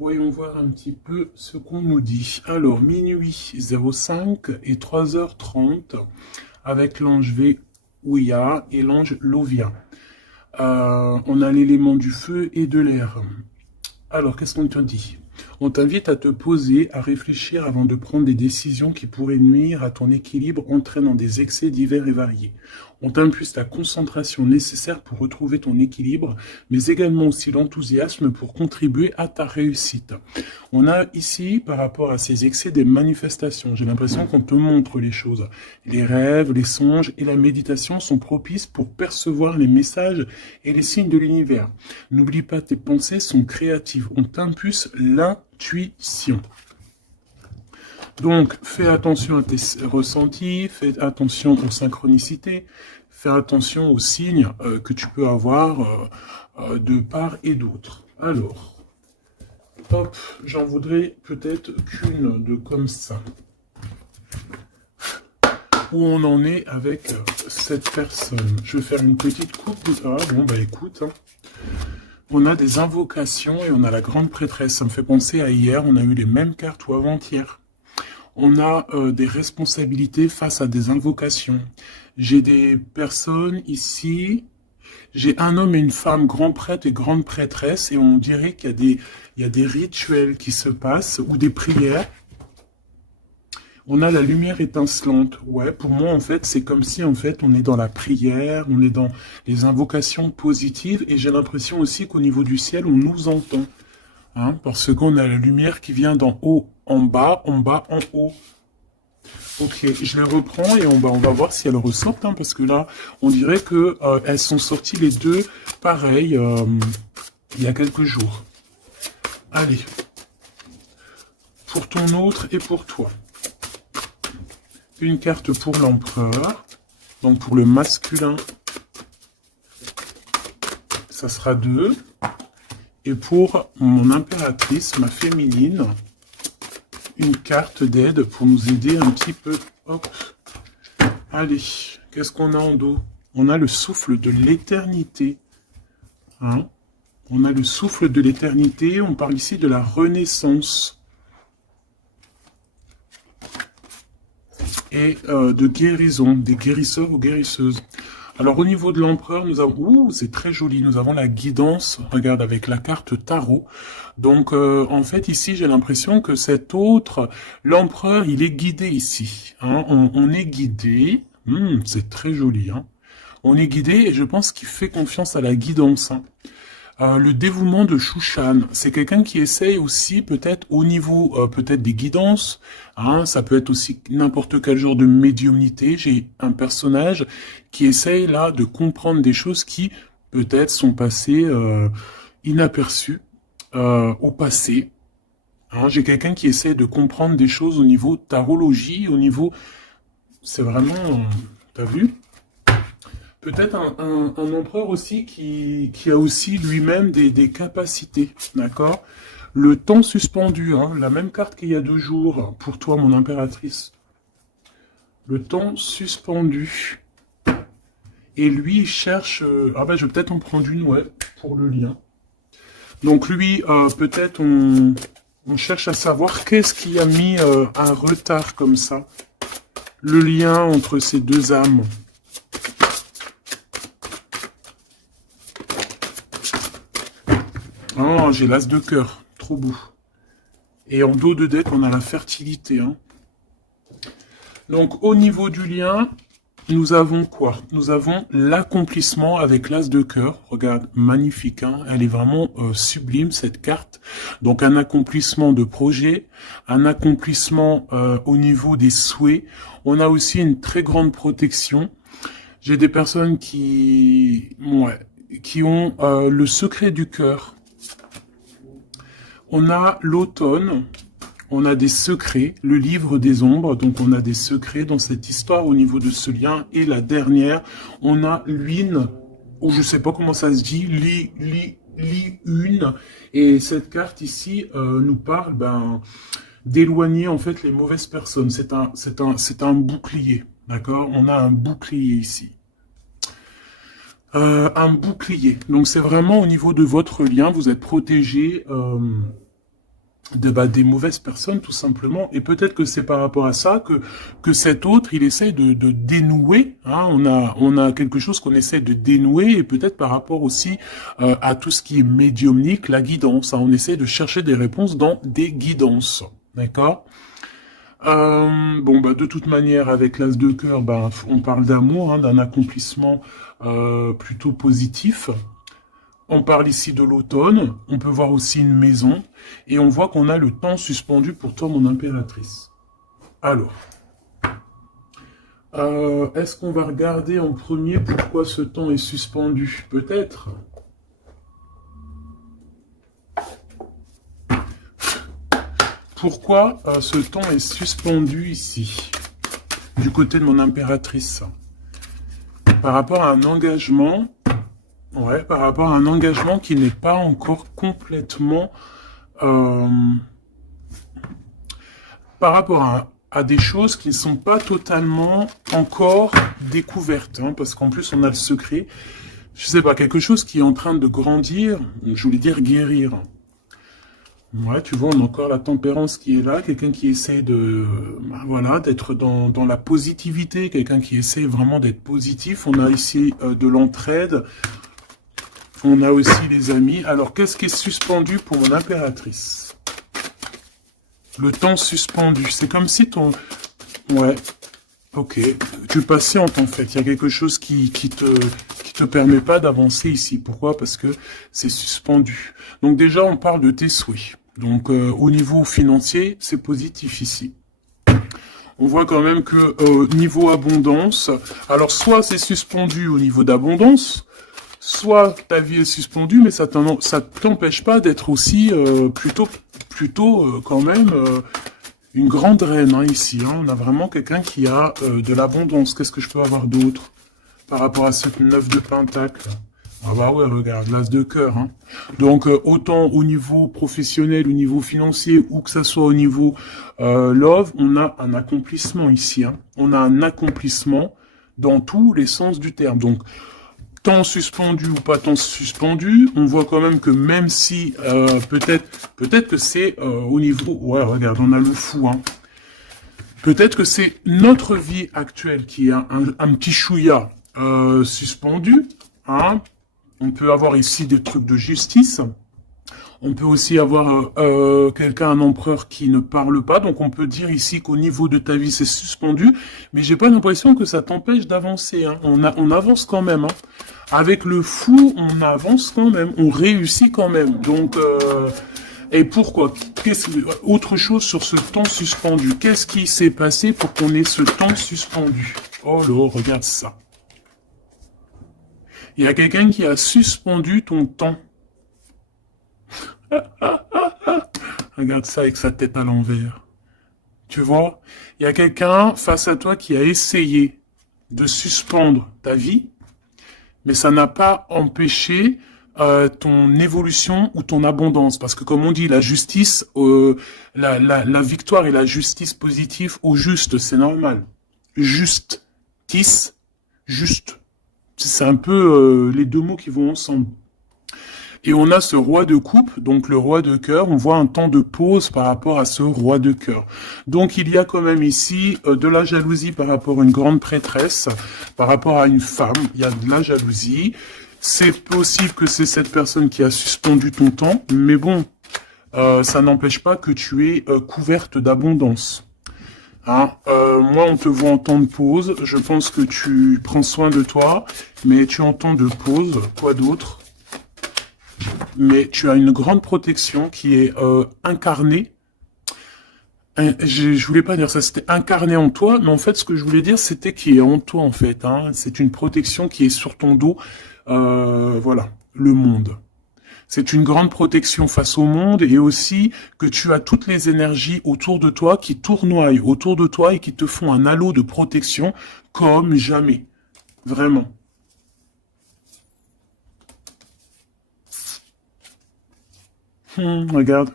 Voyons voir un petit peu ce qu'on nous dit. Alors, minuit 05 et 3h30 avec l'ange V Ouya et l'ange Lovia. On a l'élément du feu et de l'air. Alors, qu'est-ce qu'on te dit? On t'invite à te poser, à réfléchir avant de prendre des décisions qui pourraient nuire à ton équilibre, entraînant des excès divers et variés. On t'impulse la concentration nécessaire pour retrouver ton équilibre, mais également aussi l'enthousiasme pour contribuer à ta réussite. On a ici, par rapport à ces excès, des manifestations. J'ai l'impression qu'on te montre les choses. Les rêves, les songes et la méditation sont propices pour percevoir les messages et les signes de l'univers. N'oublie pas, tes pensées sont créatives. On t'impulse l'intuition. Donc, fais attention à tes ressentis, fais attention aux synchronicités, fais attention aux signes que tu peux avoir de part et d'autre. Alors, hop, j'en voudrais peut-être qu'une de comme ça. Où on en est avec cette personne. Je vais faire une petite coupe de... Ah, bon, bah écoute, hein. On a des invocations et on a la grande prêtresse. Ça me fait penser à hier, on a eu les mêmes cartes ou avant-hier. On a des responsabilités face à des invocations. J'ai des personnes ici, j'ai un homme et une femme, grand prêtre et grande prêtresse, et on dirait qu'il y a des rituels qui se passent, ou des prières. On a la lumière étincelante. Ouais, pour moi, en fait, c'est comme si, en fait, on est dans la prière, on est dans les invocations positives, et j'ai l'impression aussi qu'au niveau du ciel, on nous entend. Hein, parce qu'on a la lumière qui vient d'en haut en bas, en haut. Ok, je les reprends et on va voir si elles ressortent, hein, parce que là, on dirait que elles sont sorties les deux pareilles il y a quelques jours. Allez, pour ton autre et pour toi. Une carte pour l'empereur, donc pour le masculin, ça sera 2. Et pour mon impératrice, ma féminine, une carte d'aide pour nous aider un petit peu. Hop. Allez, qu'est-ce qu'on a en dos? On a le souffle de l'éternité. Hein, on a le souffle de l'éternité. On parle ici de la renaissance. Et de guérison, des guérisseurs ou guérisseuses. Alors au niveau de l'empereur, nous avons... Ouh, c'est très joli, nous avons la guidance, regarde, avec la carte tarot. Donc en fait ici, j'ai l'impression que cet autre, l'empereur, il est guidé ici. Hein, on est guidé, c'est très joli. Hein. On est guidé et je pense qu'il fait confiance à la guidance. Hein. Le dévouement de Shushan, c'est quelqu'un qui essaye aussi peut-être au niveau peut-être des guidances, hein, ça peut être aussi n'importe quel genre de médiumnité. J'ai un personnage qui essaye là de comprendre des choses qui peut-être sont passées inaperçues au passé. Hein, j'ai quelqu'un qui essaye de comprendre des choses au niveau tarologie, au niveau... C'est vraiment... T'as vu ? Peut-être un empereur aussi qui a aussi lui-même des capacités, d'accord? Le temps suspendu, hein, la même carte qu'il y a 2 jours, pour toi, mon impératrice. Le temps suspendu. Et lui, il cherche... ah ben, je vais peut-être en prendre une, ouais, pour le lien. Donc lui, peut-être on cherche à savoir qu'est-ce qui a mis un retard comme ça. Le lien entre ces deux âmes. Oh, j'ai l'as de cœur, trop beau. Et en dos de deck, on a la fertilité. Hein. Donc, au niveau du lien, nous avons quoi? Nous avons l'accomplissement avec l'as de cœur. Regarde, magnifique. Hein, elle est vraiment sublime, cette carte. Donc, un accomplissement de projet, un accomplissement au niveau des souhaits. On a aussi une très grande protection. J'ai des personnes qui ont le secret du cœur. On a l'automne, on a des secrets, le livre des ombres, donc on a des secrets dans cette histoire au niveau de ce lien. Et la dernière, on a l'une, ou je sais pas comment ça se dit, une. Et cette carte ici nous parle d'éloigner en fait les mauvaises personnes. C'est un bouclier, d'accord? On a un bouclier ici. Un bouclier. Donc c'est vraiment au niveau de votre lien, vous êtes protégé des mauvaises personnes, tout simplement. Et peut-être que c'est par rapport à ça que cet autre, il essaie de dénouer. Hein. On a quelque chose qu'on essaie de dénouer, et peut-être par rapport aussi à tout ce qui est médiumnique, la guidance. Hein. On essaie de chercher des réponses dans des guidances. D'accord. Bon, bah, de toute manière, avec l'as de cœur, bah, on parle d'amour, hein, d'un accomplissement plutôt positif. On parle ici de l'automne, on peut voir aussi une maison, et on voit qu'on a le temps suspendu pour toi, mon impératrice. Alors, est-ce qu'on va regarder en premier pourquoi ce temps est suspendu? Peut-être. Pourquoi ce temps est suspendu ici, du côté de mon impératrice? Par rapport à un engagement, ouais, par rapport à un engagement qui n'est pas encore complètement... par rapport à des choses qui ne sont pas totalement encore découvertes, hein, parce qu'en plus on a le secret, je sais pas, quelque chose qui est en train de grandir, je voulais dire guérir. Ouais, tu vois, on a encore la tempérance qui est là, quelqu'un qui essaie de, bah, voilà, d'être dans la positivité, quelqu'un qui essaie vraiment d'être positif. On a ici de l'entraide, on a aussi les amis. Alors, qu'est-ce qui est suspendu pour mon impératrice? Le temps suspendu, c'est comme si ton... Ouais, ok, tu patientes en fait, il y a quelque chose qui te permet pas d'avancer ici. Pourquoi? Parce que c'est suspendu. Donc déjà, on parle de tes souhaits. Donc au niveau financier, c'est positif ici. On voit quand même que niveau abondance, alors soit c'est suspendu au niveau d'abondance, soit ta vie est suspendue, mais ça t'empêche pas d'être aussi plutôt quand même une grande reine hein, ici. Hein. On a vraiment quelqu'un qui a de l'abondance. Qu'est-ce que je peux avoir d'autre par rapport à cette 9 de pentacle? Ah bah ouais, regarde, l'as de cœur. Hein. Donc, autant au niveau professionnel, au niveau financier, ou que ça soit au niveau love, on a un accomplissement ici. Hein. On a un accomplissement dans tous les sens du terme. Donc, temps suspendu ou pas temps suspendu, on voit quand même que même si peut-être que c'est au niveau... Ouais, regarde, on a le fou. Hein. Peut-être que c'est notre vie actuelle qui a un petit chouïa suspendu. Hein. On peut avoir ici des trucs de justice. On peut aussi avoir quelqu'un, un empereur qui ne parle pas. Donc on peut dire ici qu'au niveau de ta vie, c'est suspendu. Mais j'ai pas l'impression que ça t'empêche d'avancer. Hein. On avance quand même. Hein. Avec le fou, on avance quand même. On réussit quand même. Donc... et pourquoi? Autre chose sur ce temps suspendu. Qu'est-ce qui s'est passé pour qu'on ait ce temps suspendu? Oh là, regarde ça. Il y a quelqu'un qui a suspendu ton temps. Regarde ça avec sa tête à l'envers. Tu vois? Il y a quelqu'un face à toi qui a essayé de suspendre ta vie, mais ça n'a pas empêché ton évolution ou ton abondance. Parce que comme on dit, la justice, la victoire et la justice positive au juste, c'est normal. Justice, juste. C'est un peu les deux mots qui vont ensemble. Et on a ce roi de coupe, donc le roi de cœur. On voit un temps de pause par rapport à ce roi de cœur. Donc il y a quand même ici de la jalousie par rapport à une grande prêtresse, par rapport à une femme. Il y a de la jalousie. C'est possible que c'est cette personne qui a suspendu ton temps, mais bon, ça n'empêche pas que tu es couverte d'abondance. Hein, moi, on te voit en temps de pause. Je pense que tu prends soin de toi, mais tu es en temps de pause. Quoi d'autre? Mais tu as une grande protection qui est incarnée. Je voulais pas dire ça, c'était incarné en toi, mais en fait, ce que je voulais dire, c'était qui est en toi, en fait. Hein. C'est une protection qui est sur ton dos. Voilà, le monde. C'est une grande protection face au monde et aussi que tu as toutes les énergies autour de toi qui tournoient autour de toi et qui te font un halo de protection comme jamais. Vraiment. Regarde.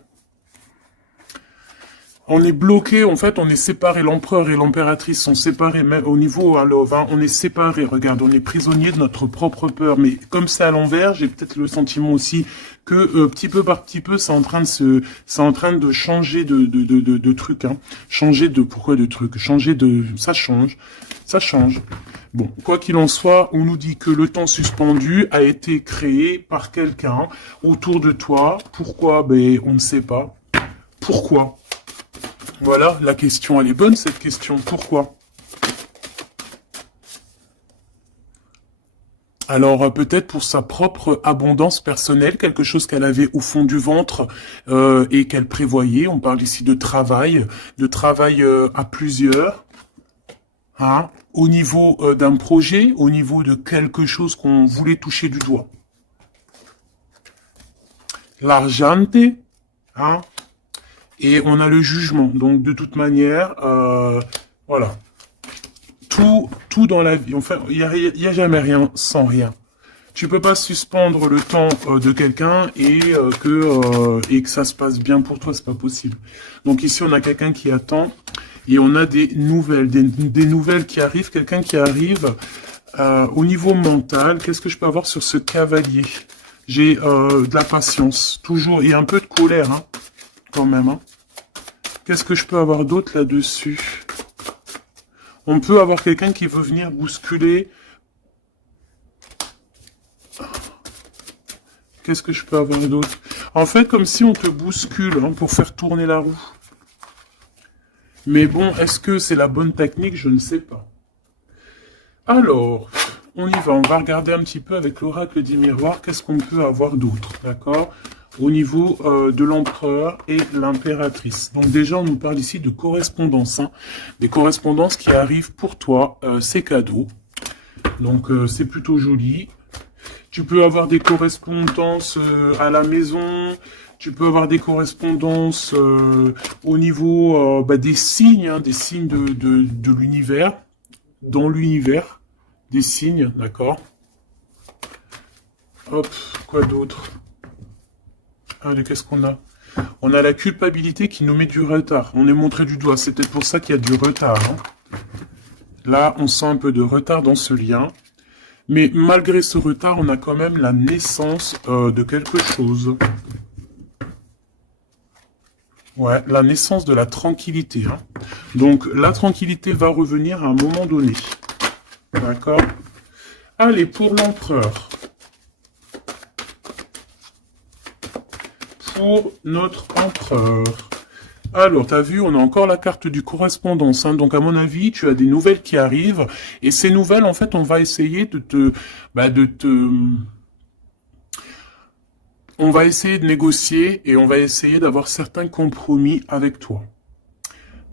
On est bloqué, en fait, on est séparés. L'empereur et l'impératrice sont séparés. Même au niveau à Love, hein, on est séparés. Regarde, on est prisonnier de notre propre peur. Mais comme c'est à l'envers, j'ai peut-être le sentiment aussi que petit peu par petit peu, c'est en train de changer de truc. Hein. Changer de pourquoi de truc. Changer de, ça change, ça change. Bon, quoi qu'il en soit, on nous dit que le temps suspendu a été créé par quelqu'un autour de toi. Pourquoi? Ben, on ne sait pas. Pourquoi? Voilà, la question, elle est bonne, cette question. Pourquoi? Alors, peut-être pour sa propre abondance personnelle, quelque chose qu'elle avait au fond du ventre et qu'elle prévoyait. On parle ici de travail à plusieurs, hein, au niveau d'un projet, au niveau de quelque chose qu'on voulait toucher du doigt. L'argente, hein, et on a le jugement. Donc, de toute manière, voilà. Tout dans la vie. Enfin, il y a jamais rien sans rien. Tu peux pas suspendre le temps de quelqu'un et que ça se passe bien pour toi, c'est pas possible. Donc ici, on a quelqu'un qui attend et on a des nouvelles, des nouvelles qui arrivent, quelqu'un qui arrive au niveau mental. Qu'est-ce que je peux avoir sur ce cavalier? J'ai de la patience, toujours, et un peu de colère, hein, quand même. Hein. Qu'est-ce que je peux avoir d'autre là-dessus? On peut avoir quelqu'un qui veut venir bousculer. Qu'est-ce que je peux avoir d'autre? En fait, comme si on te bouscule hein, pour faire tourner la roue. Mais bon, est-ce que c'est la bonne technique? Je ne sais pas. Alors, on y va. On va regarder un petit peu avec l'oracle des miroirs. Qu'est-ce qu'on peut avoir d'autre? D'accord? Au niveau de l'empereur et l'impératrice. Donc déjà, on nous parle ici de correspondance. Hein. Des correspondances qui arrivent pour toi. C'est cadeau. Donc, c'est plutôt joli. Tu peux avoir des correspondances à la maison. Tu peux avoir des correspondances au niveau des signes. Hein, des signes de l'univers. Dans l'univers. Des signes, d'accord. Hop, quoi d'autre? Allez, qu'est-ce qu'on a? On a la culpabilité qui nous met du retard. On est montré du doigt. C'est peut-être pour ça qu'il y a du retard. Hein. Là, on sent un peu de retard dans ce lien. Mais malgré ce retard, on a quand même la naissance de quelque chose. Ouais, la naissance de la tranquillité. Hein. Donc, la tranquillité va revenir à un moment donné. D'accord? Allez, pour l'empereur. Pour notre empereur. Alors, t'as vu, on a encore la carte du correspondance. Hein, donc, à mon avis, tu as des nouvelles qui arrivent. Et ces nouvelles, en fait, on va essayer on va essayer de négocier et on va essayer d'avoir certains compromis avec toi.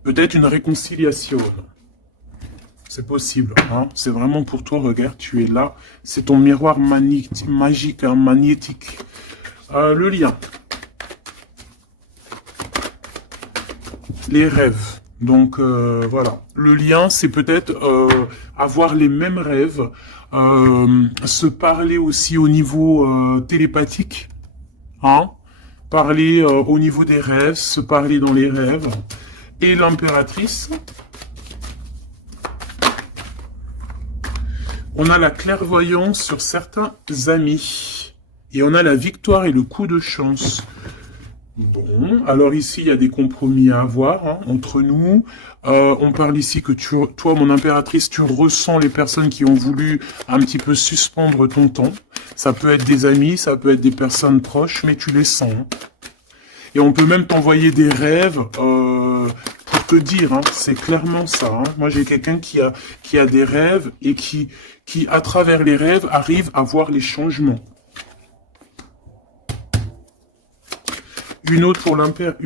Peut-être une réconciliation. C'est possible. Hein, c'est vraiment pour toi. Regarde, tu es là. C'est ton miroir magique, hein, magnétique. Le lien. Les rêves. Donc voilà, le lien, c'est peut-être avoir les mêmes rêves, se parler aussi au niveau télépathique, hein, parler au niveau des rêves, se parler dans les rêves. Et l'impératrice, on a la clairvoyance sur certains amis, et on a la victoire et le coup de chance. Bon, alors ici, il y a des compromis à avoir hein, entre nous. On parle ici que toi, mon impératrice, tu ressens les personnes qui ont voulu un petit peu suspendre ton temps. Ça peut être des amis, ça peut être des personnes proches, mais tu les sens. Hein. Et on peut même t'envoyer des rêves pour te dire, hein, c'est clairement ça. Hein. Moi, j'ai quelqu'un qui a des rêves et qui, à travers les rêves, arrive à voir les changements. Une autre pour l'empereur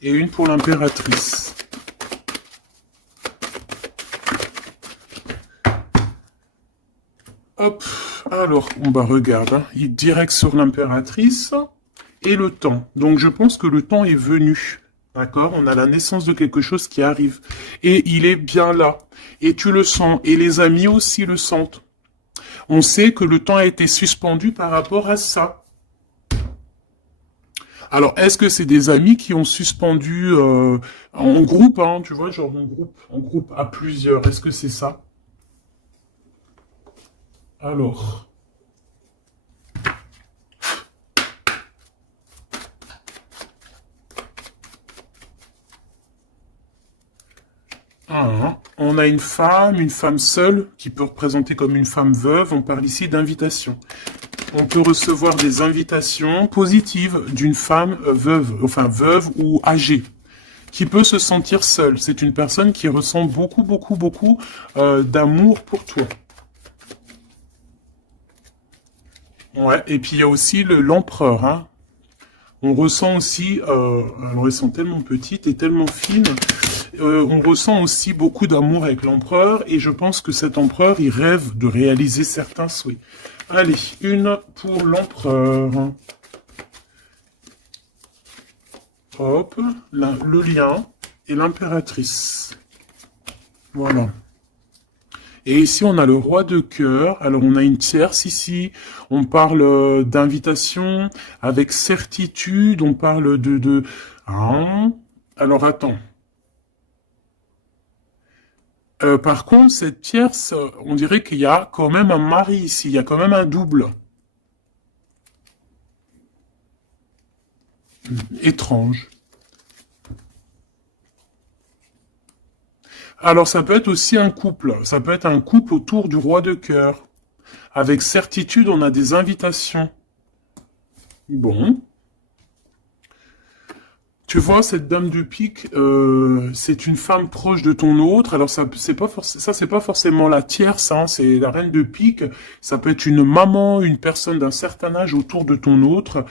et une pour l'impératrice. Hop, alors, on va regarder, hein, il direct sur l'impératrice et le temps. Donc, je pense que le temps est venu. D'accord? On a la naissance de quelque chose qui arrive. Et il est bien là. Et tu le sens. Et les amis aussi le sentent. On sait que le temps a été suspendu par rapport à ça. Alors, est-ce que c'est des amis qui ont suspendu en groupe, hein, tu vois, genre en groupe à plusieurs? Est-ce que c'est ça? Alors, on a une femme seule, qui peut représenter comme une femme veuve. On parle ici d'invitation. On peut recevoir des invitations positives d'une femme veuve, enfin veuve ou âgée, qui peut se sentir seule. C'est une personne qui ressent beaucoup, beaucoup, beaucoup d'amour pour toi. Ouais, et puis il y a aussi l'empereur, hein. On ressent aussi, alors elles sont tellement petites et tellement fines, on ressent aussi beaucoup d'amour avec l'empereur, et je pense que cet empereur, il rêve de réaliser certains souhaits. Allez, une pour l'empereur. Hop, le lien et l'impératrice. Voilà. Et ici, on a le roi de cœur. Alors, on a une tierce ici. On parle d'invitation avec certitude. On parle hein. Alors, attends. Par contre, cette tierce, on dirait qu'il y a quand même un mari ici. Il y a quand même un double. Étrange. Alors, ça peut être aussi un couple. Ça peut être un couple autour du roi de cœur. Avec certitude, on a des invitations. Bon. Tu vois, cette dame de pique, c'est une femme proche de ton autre. Alors, ça, c'est pas forcément la tierce, hein, c'est la reine de pique. Ça peut être une maman, une personne d'un certain âge autour de ton autre.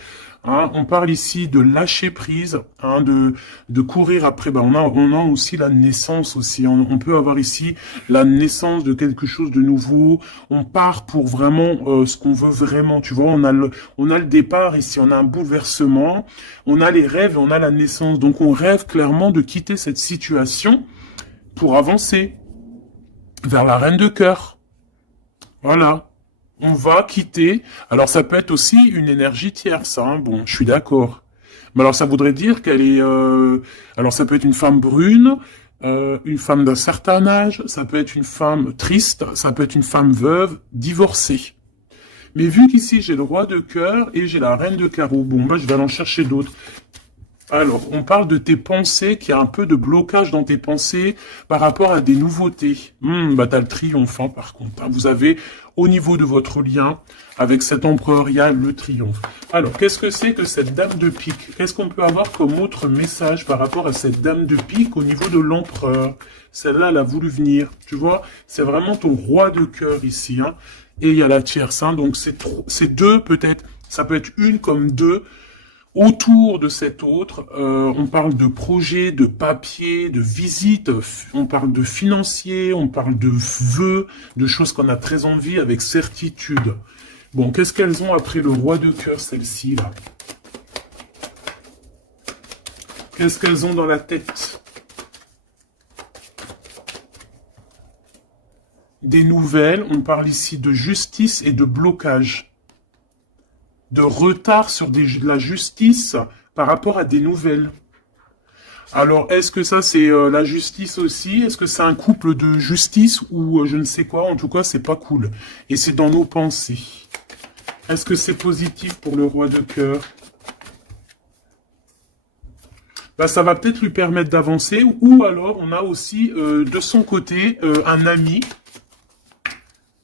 Hein, on parle ici de lâcher prise, hein, de courir après. Ben, on a aussi la naissance aussi. On peut avoir ici la naissance de quelque chose de nouveau. On part pour vraiment ce qu'on veut vraiment. Tu vois, on a le départ ici. On a un bouleversement. On a les rêves et on a la naissance. Donc, on rêve clairement de quitter cette situation pour avancer vers la reine de cœur. Voilà. On va quitter. Alors, ça peut être aussi une énergie tierce, hein. Bon, je suis d'accord. Mais alors, ça voudrait dire qu'elle est... alors, ça peut être une femme brune, une femme d'un certain âge, ça peut être une femme triste, ça peut être une femme veuve, divorcée. Mais vu qu'ici, j'ai le roi de cœur et j'ai la reine de carreau, bon, bah, je vais aller en chercher d'autres. Alors, on parle de tes pensées, qu'il y a un peu de blocage dans tes pensées par rapport à des nouveautés. Bah t'as le triomphe, hein, par contre. Hein. Vous avez, au niveau de votre lien, avec cet empereur, il y a le triomphe. Alors, qu'est-ce que c'est que cette dame de pique? Qu'est-ce qu'on peut avoir comme autre message par rapport à cette dame de pique au niveau de l'empereur? Celle-là, elle a voulu venir. Tu vois, c'est vraiment ton roi de cœur ici. Hein. Et il y a la tierce, hein, donc c'est deux peut-être. Ça peut être une comme deux. Autour de cet autre, on parle de projets, de papiers, de visites, on parle de financiers, on parle de vœux, de choses qu'on a très envie avec certitude. Bon, qu'est-ce qu'elles ont après le roi de cœur, celles-ci, là? Qu'est-ce qu'elles ont dans la tête? Des nouvelles, on parle ici de justice et de blocage. De retard sur la justice par rapport à des nouvelles. Alors, est-ce que ça, c'est la justice aussi? Est-ce que c'est un couple de justice ou je ne sais quoi? En tout cas, c'est pas cool. Et c'est dans nos pensées. Est-ce que c'est positif pour le roi de cœur? Bah, ça va peut-être lui permettre d'avancer. Ou alors, on a aussi de son côté un ami.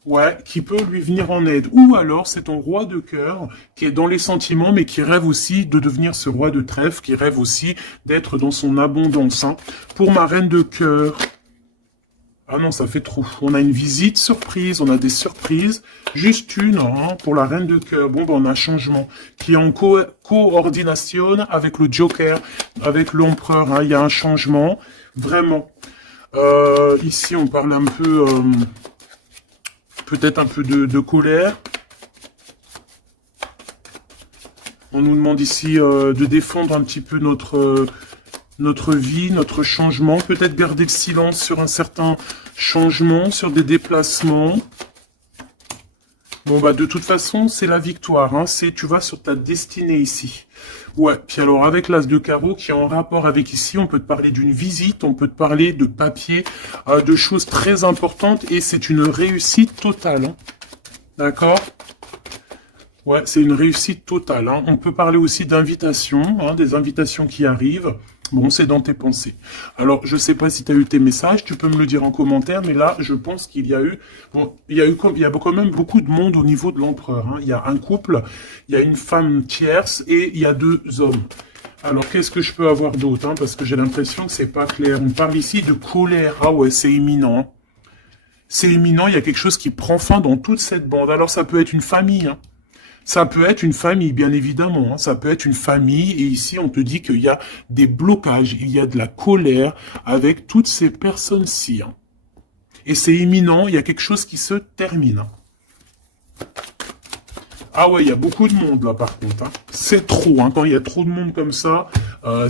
Ouais, qui peut lui venir en aide. Ou alors, c'est ton roi de cœur qui est dans les sentiments, mais qui rêve aussi de devenir ce roi de trèfle, qui rêve aussi d'être dans son abondance. Hein. Pour ma reine de cœur. Ah non, ça fait trop. On a une visite surprise, on a des surprises. Juste une, hein, pour la reine de cœur. Bon, ben, on a un changement qui est en coordination avec le Joker, avec l'empereur. Hein. Il y a un changement, vraiment. Ici, on parle un peu... peut-être un peu de colère. On nous demande ici de défendre un petit peu notre vie, notre changement. Peut-être garder le silence sur un certain changement, sur des déplacements. Bon, bah, de toute façon, c'est la victoire, hein. C'est, tu vas sur ta destinée ici. Ouais. Puis alors, avec l'as de carreau qui est en rapport avec ici, on peut te parler d'une visite, on peut te parler de papier, de choses très importantes et c'est une réussite totale, hein. D'accord? Ouais, c'est une réussite totale, hein. On peut parler aussi d'invitations, hein, des invitations qui arrivent. Bon, c'est dans tes pensées. Alors, je sais pas si tu as eu tes messages, tu peux me le dire en commentaire, mais là, je pense qu'il y a eu, bon, il y a quand même beaucoup de monde au niveau de l'empereur, hein. Il y a un couple, il y a une femme tierce et il y a 2 hommes. Alors, qu'est-ce que je peux avoir d'autre, hein, parce que j'ai l'impression que c'est pas clair. On parle ici de colère. Ah ouais, c'est imminent, hein. C'est imminent, il y a quelque chose qui prend fin dans toute cette bande. Alors, ça peut être une famille, hein. Ça peut être une famille, bien évidemment, hein. Ça peut être une famille, et ici, on te dit qu'il y a des blocages, il y a de la colère avec toutes ces personnes-ci, hein. Et c'est imminent, il y a quelque chose qui se termine, hein. Ah ouais, il y a beaucoup de monde, là, par contre, hein. C'est trop, hein. Quand il y a trop de monde comme ça,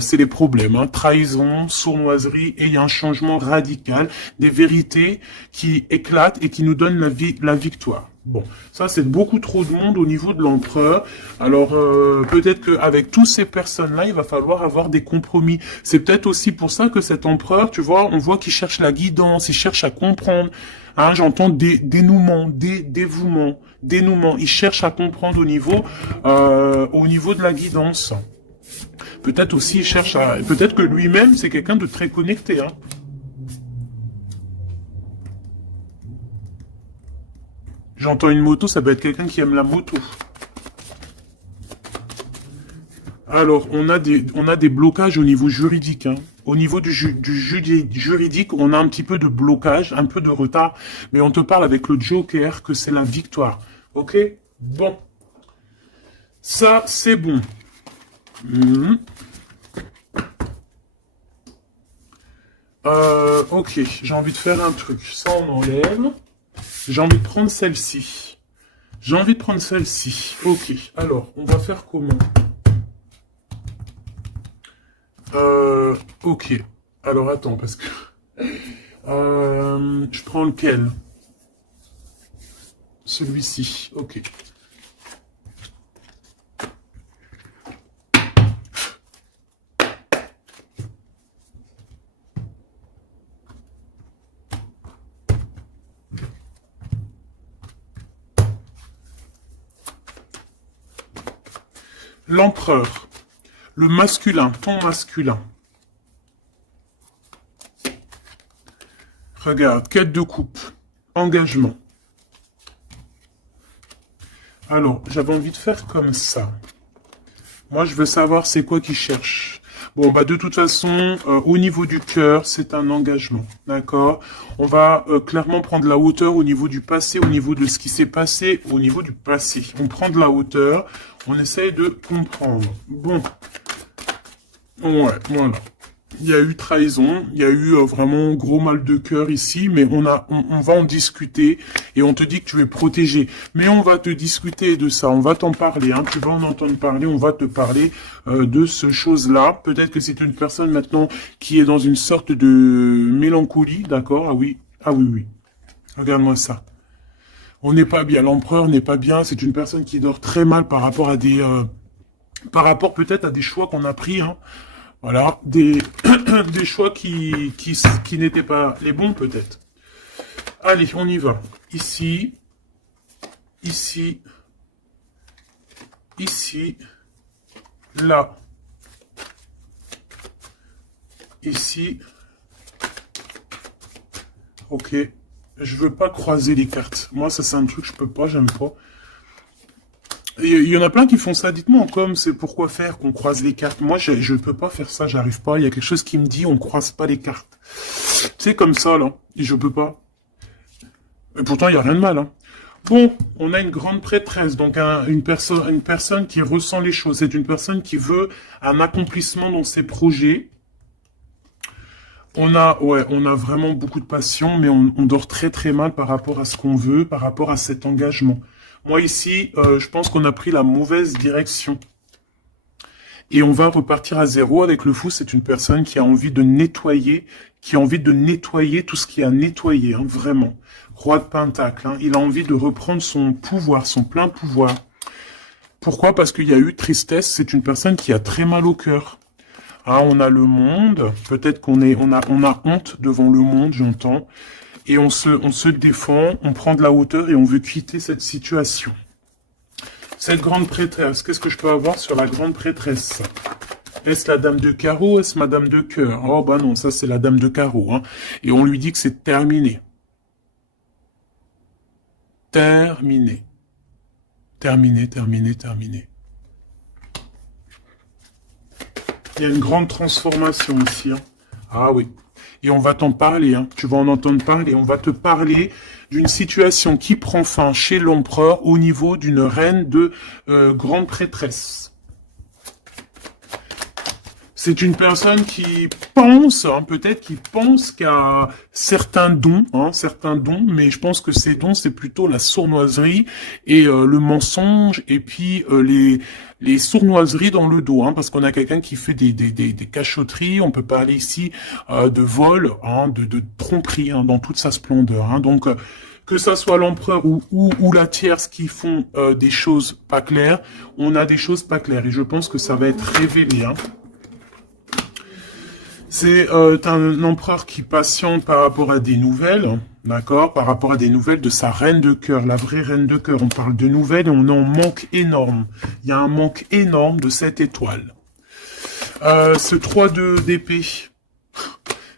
c'est les problèmes, hein. Trahison, sournoiserie, et il y a un changement radical, des vérités qui éclatent et qui nous donnent la victoire. Bon, ça c'est beaucoup trop de monde au niveau de l'empereur. Alors peut-être qu'avec toutes ces personnes-là, il va falloir avoir des compromis. C'est peut-être aussi pour ça que cet empereur, tu vois, on voit qu'il cherche la guidance, il cherche à comprendre. Hein, j'entends dénouement, dévouement, dénouement. Il cherche à comprendre au niveau de la guidance. Peut-être aussi il cherche à, peut-être que lui-même c'est quelqu'un de très connecté, hein. J'entends une moto, ça peut être quelqu'un qui aime la moto. Alors, on a des blocages au niveau juridique, hein. Au niveau du juridique, on a un petit peu de blocage, un peu de retard, mais on te parle avec le Joker que c'est la victoire. Ok? Bon. Ça, c'est bon. Ok, j'ai envie de faire un truc. Ça, on enlève. J'ai envie de prendre celle-ci. J'ai envie de prendre celle-ci. Ok, alors, on va faire comment? Ok. Alors, attends, parce que... je prends lequel? Celui-ci. Ok. L'empereur. Le masculin, ton masculin. Regarde, quête de coupe. Engagement. Alors, j'avais envie de faire comme ça. Moi, je veux savoir c'est quoi qu'il cherche. Bon, bah de toute façon, au niveau du cœur, c'est un engagement, d'accord? On va clairement prendre la hauteur au niveau du passé, au niveau de ce qui s'est passé, au niveau du passé. On prend de la hauteur, on essaye de comprendre. Bon, ouais, voilà. Il y a eu trahison, il y a eu vraiment gros mal de cœur ici, mais on va en discuter et on te dit que tu es protégé. Mais on va te discuter de ça, on va t'en parler, hein, tu vas en entendre parler, on va te parler de ce chose-là. Peut-être que c'est une personne maintenant qui est dans une sorte de mélancolie, d'accord? Ah oui, oui. Regarde-moi ça. On n'est pas bien, l'empereur n'est pas bien, c'est une personne qui dort très mal par rapport à par rapport peut-être à des choix qu'on a pris, hein. Voilà, des choix qui n'étaient pas les bons peut-être. Allez, on y va. Ici, ici, ici, là, ici. Ok, je veux pas croiser les cartes. Moi, ça c'est un truc que je peux pas, j'aime pas. Il y en a plein qui font ça. Dites-moi en com, c'est pourquoi faire qu'on croise les cartes. Moi, je peux pas faire ça, j'arrive pas. Il y a quelque chose qui me dit on croise pas les cartes. C'est comme ça, là. Et je peux pas. Et pourtant, il y a rien de mal, hein. Bon, on a une grande prêtresse, donc une personne qui ressent les choses. C'est une personne qui veut un accomplissement dans ses projets. On a vraiment beaucoup de passion, mais on dort très très mal par rapport à ce qu'on veut, par rapport à cet engagement. Moi ici, je pense qu'on a pris la mauvaise direction. Et on va repartir à zéro avec le fou. C'est une personne qui a envie de nettoyer, tout ce qui a nettoyé, hein, vraiment. Roi de Pentacle, hein, il a envie de reprendre son pouvoir, son plein pouvoir. Pourquoi? Parce qu'il y a eu tristesse. C'est une personne qui a très mal au cœur. Hein, on a le monde. Peut-être qu'on a honte devant le monde, j'entends. Et on se défend, on prend de la hauteur et on veut quitter cette situation. Cette grande prêtresse, qu'est-ce que je peux avoir sur la grande prêtresse? Est-ce la dame de carreau? Est-ce madame de cœur? Oh bah non, ça c'est la dame de carreau. Hein. Et on lui dit que c'est terminé. Terminé. Terminé, terminé, terminé. Il y a une grande transformation ici. Hein. Ah oui. Et on va t'en parler. Hein. Tu vas en entendre parler. On va te parler d'une situation qui prend fin chez l'empereur au niveau d'une reine de grande prêtresse. C'est une personne qui pense, hein, peut-être qui pense qu'à certains dons, mais je pense que ces dons, c'est plutôt la sournoiserie et le mensonge, et puis les sournoiseries dans le dos, hein, parce qu'on a quelqu'un qui fait des cachotteries, on peut parler ici de vol, hein, de tromperie, hein, dans toute sa splendeur. Hein, donc, que ça soit l'empereur ou la tierce qui font des choses pas claires, on a des choses pas claires, et je pense que ça va être révélé, hein. C'est un empereur qui patiente par rapport à des nouvelles, d'accord, par rapport à des nouvelles de sa reine de cœur, la vraie reine de cœur. On parle de nouvelles et on en manque énorme. Il y a un manque énorme de cette étoile. Ce 3 d'épée,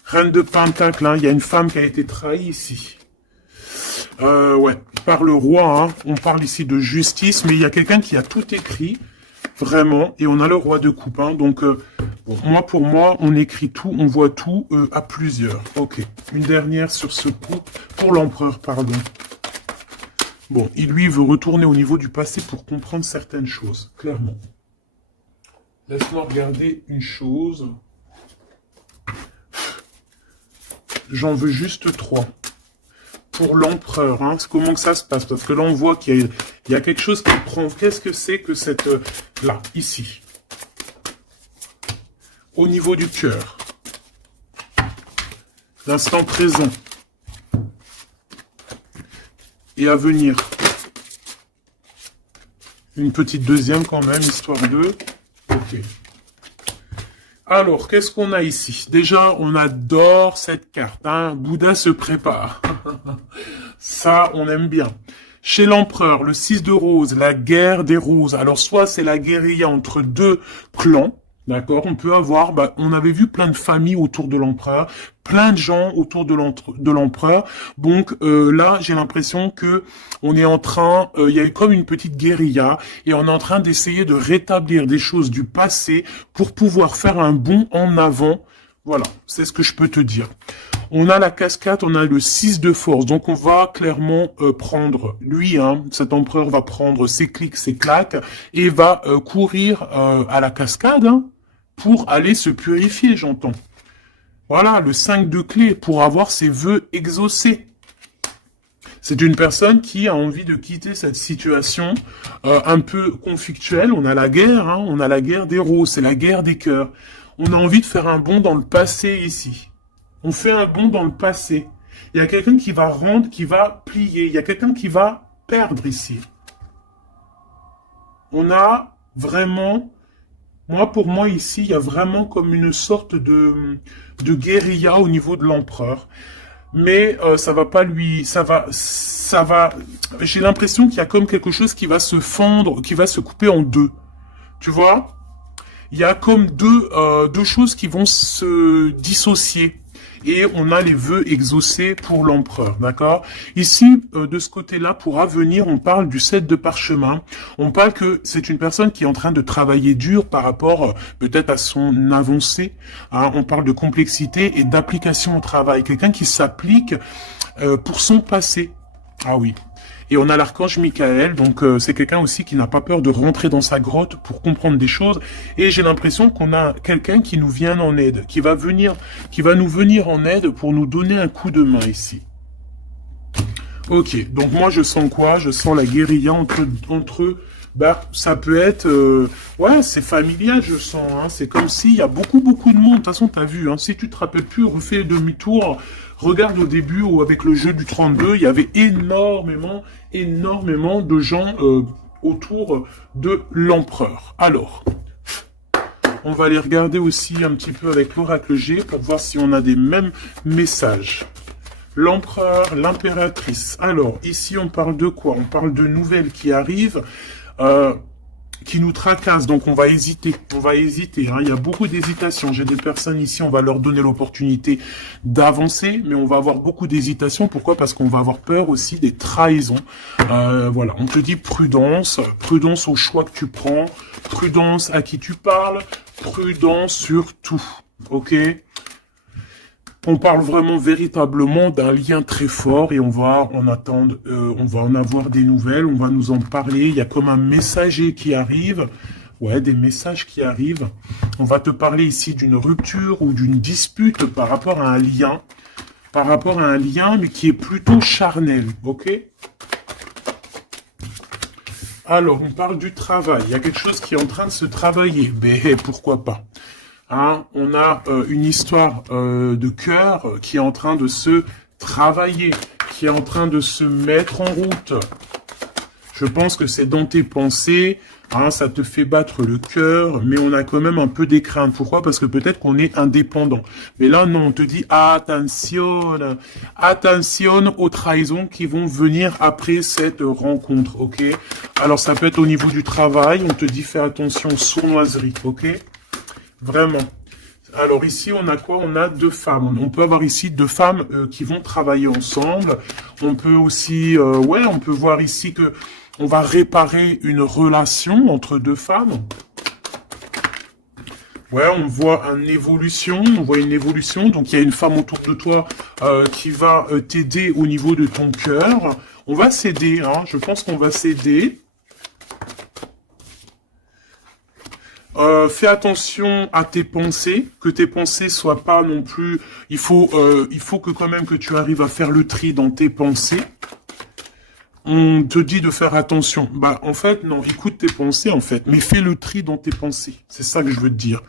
reine de pentacle, hein, il y a une femme qui a été trahie ici. Ouais, par le roi, hein, on parle ici de justice, mais il y a quelqu'un qui a tout écrit. Vraiment, et on a le roi de coupe, hein, donc bon, pour moi, on écrit tout, on voit tout à plusieurs. Ok, une dernière sur ce coup, pour l'empereur, pardon. Bon, il lui veut retourner au niveau du passé pour comprendre certaines choses, clairement. Laisse-moi regarder une chose. J'en veux juste 3. Pour l'empereur, hein, comment que ça se passe? Parce que là, on voit qu'il y a quelque chose qui prend. Qu'est-ce que c'est que cette... là, ici. Au niveau du cœur. L'instant présent. Et à venir. Une petite deuxième quand même, histoire de... Ok. Alors, qu'est-ce qu'on a ici? Déjà, on adore cette carte. Hein. Bouddha se prépare. Ça, on aime bien. Chez l'empereur, le 6 de rose, la guerre des roses. Alors, soit c'est la guérilla entre deux clans. D'accord, on peut avoir, on avait vu plein de familles autour de l'empereur, plein de gens autour de l'empereur. Donc là, j'ai l'impression que on est en train, il y a eu comme une petite guérilla et on est en train d'essayer de rétablir des choses du passé pour pouvoir faire un bond en avant. Voilà, c'est ce que je peux te dire. On a la cascade, on a le 6 de force, donc on va clairement prendre, lui, hein, cet empereur va prendre ses clics, ses claques, et va courir à la cascade, hein, pour aller se purifier, j'entends. Voilà, le 5 de clé, pour avoir ses vœux exaucés. C'est une personne qui a envie de quitter cette situation un peu conflictuelle. On a la guerre, hein, on a la guerre des roses, c'est la guerre des cœurs. On a envie de faire un bond dans le passé ici. On fait un bond dans le passé. Il y a quelqu'un qui va rendre, qui va plier. Il y a quelqu'un qui va perdre ici. On a vraiment... pour moi, ici, il y a vraiment comme une sorte de guérilla au niveau de l'empereur. Mais ça va pas lui... Ça va... J'ai l'impression qu'il y a comme quelque chose qui va se fendre, qui va se couper en deux. Tu vois? Il y a comme deux choses qui vont se dissocier. Et on a les vœux exaucés pour l'empereur, d'accord? Ici, de ce côté-là, pour avenir, on parle du 7 de parchemin. On parle que c'est une personne qui est en train de travailler dur par rapport peut-être à son avancée. Hein? On parle de complexité et d'application au travail. Quelqu'un qui s'applique pour son passé. Ah oui. Et on a l'archange Michael, donc c'est quelqu'un aussi qui n'a pas peur de rentrer dans sa grotte pour comprendre des choses. Et j'ai l'impression qu'on a quelqu'un qui nous vient en aide, qui va nous venir en aide pour nous donner un coup de main ici. Ok, donc moi je sens quoi? Je sens la guérilla entre Bah, ça peut être, ouais, c'est familial, je sens, hein. C'est comme s'il y a beaucoup de monde. De toute façon, t'as vu, hein. Si tu te rappelles plus, refais demi-tour. Regarde au début où avec le jeu du 32, il y avait énormément de gens autour de l'empereur. Alors, on va aller regarder aussi un petit peu avec l'oracle G pour voir si on a des mêmes messages. L'empereur, l'impératrice. Alors, ici, on parle de quoi? On parle de nouvelles qui arrivent, qui nous tracassent. Donc, on va hésiter. Hein. Il y a beaucoup d'hésitation. J'ai des personnes ici, on va leur donner l'opportunité d'avancer, mais on va avoir beaucoup d'hésitation. Pourquoi? Parce qu'on va avoir peur aussi des trahisons. Voilà, on te dit prudence. Prudence au choix que tu prends. Prudence à qui tu parles. Prudence sur tout. Ok? On parle vraiment véritablement d'un lien très fort et on va en attendre, on va en avoir des nouvelles, on va nous en parler. Il y a comme un messager qui arrive, ouais, des messages qui arrivent. On va te parler ici d'une rupture ou d'une dispute par rapport à un lien, mais qui est plutôt charnel, ok? Alors, on parle du travail. Il y a quelque chose qui est en train de se travailler, mais pourquoi pas? Hein, on a une histoire de cœur qui est en train de se travailler, qui est en train de se mettre en route. Je pense que c'est dans tes pensées, hein, ça te fait battre le cœur, mais on a quand même un peu des craintes. Pourquoi? Parce que peut-être qu'on est indépendant. Mais là, non, on te dit attention, attention aux trahisons qui vont venir après cette rencontre, ok? Alors, ça peut être au niveau du travail, on te dit fais attention aux sournoiseries, ok? Vraiment. Alors ici, on a quoi? On a deux femmes. On peut avoir ici deux femmes qui vont travailler ensemble. On peut aussi, ouais, on peut voir ici que on va réparer une relation entre deux femmes. Ouais, on voit une évolution. Donc il y a une femme autour de toi qui va t'aider au niveau de ton cœur. On va s'aider, hein. Je pense qu'on va s'aider. Fais attention à tes pensées, que tes pensées soient pas non plus. Il faut que quand même que tu arrives à faire le tri dans tes pensées. On te dit de faire attention. Bah en fait non, écoute tes pensées en fait, mais fais le tri dans tes pensées. C'est ça que je veux te dire.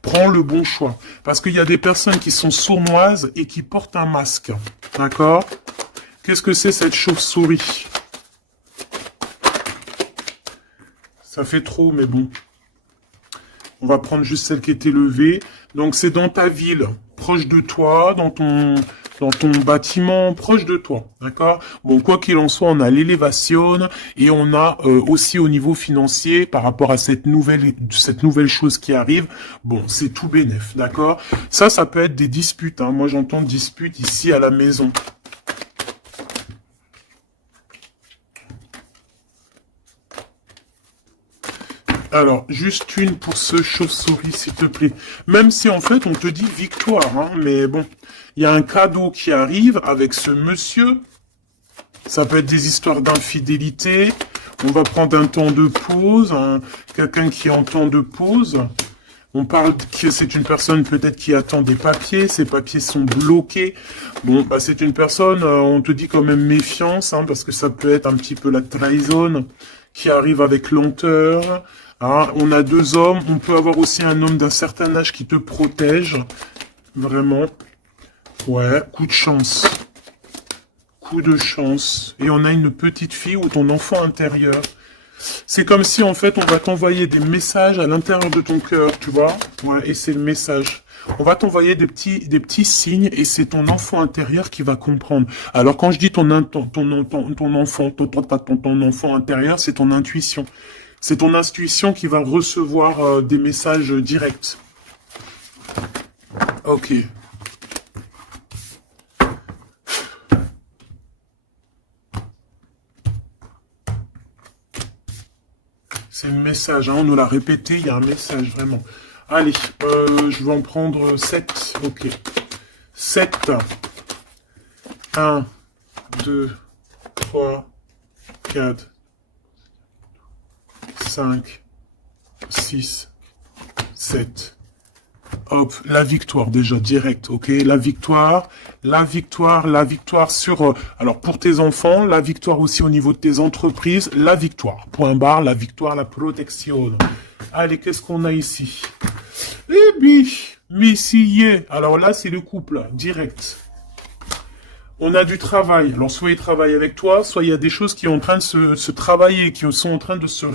Prends le bon choix, parce qu'il y a des personnes qui sont sournoises et qui portent un masque. D'accord? Qu'est-ce que c'est cette chauve-souris? Ça fait trop, mais bon. On va prendre juste celle qui est élevée. Donc, c'est dans ta ville, proche de toi, dans ton bâtiment, proche de toi. D'accord? Bon, quoi qu'il en soit, on a l'élévation et on a aussi au niveau financier, par rapport à cette nouvelle chose qui arrive, bon, c'est tout bénef. D'accord? Ça peut être des disputes. Hein. Moi, j'entends disputes ici à la maison. Alors, juste une pour ce chauve-souris, s'il te plaît. Même si, en fait, on te dit victoire, hein, mais bon. Il y a un cadeau qui arrive avec ce monsieur. Ça peut être des histoires d'infidélité. On va prendre un temps de pause. Hein, quelqu'un qui est en temps de pause. On parle que c'est une personne peut-être qui attend des papiers. Ces papiers sont bloqués. Bon, bah, c'est une personne, on te dit quand même méfiance, hein, parce que ça peut être un petit peu la trahison qui arrive avec lenteur. Hein, on a deux hommes, on peut avoir aussi un homme d'un certain âge qui te protège, vraiment. Ouais, coup de chance. Coup de chance. Et on a une petite fille ou ton enfant intérieur. C'est comme si, en fait, on va t'envoyer des messages à l'intérieur de ton cœur, tu vois. Ouais, et c'est le message. On va t'envoyer des petits signes et c'est ton enfant intérieur qui va comprendre. Alors, quand je dis ton enfant intérieur, c'est ton intuition. C'est ton intuition qui va recevoir des messages directs. Ok. C'est le message, hein, on nous l'a répété, il y a un message, vraiment. Allez, je vais en prendre 7. Ok. 7. 1, 2, 3, 4, 5, 6, 7. Hop, la victoire déjà, direct, ok? La victoire, la victoire, la victoire sur... alors, pour tes enfants, la victoire aussi au niveau de tes entreprises, la victoire. Point barre, la victoire, la protection. Allez, qu'est-ce qu'on a ici? Eh bien, messieurs. Alors là, c'est le couple, direct. On a du travail. Alors, soit il travaille avec toi, soit il y a des choses qui sont en train de se travailler, qui sont en train de se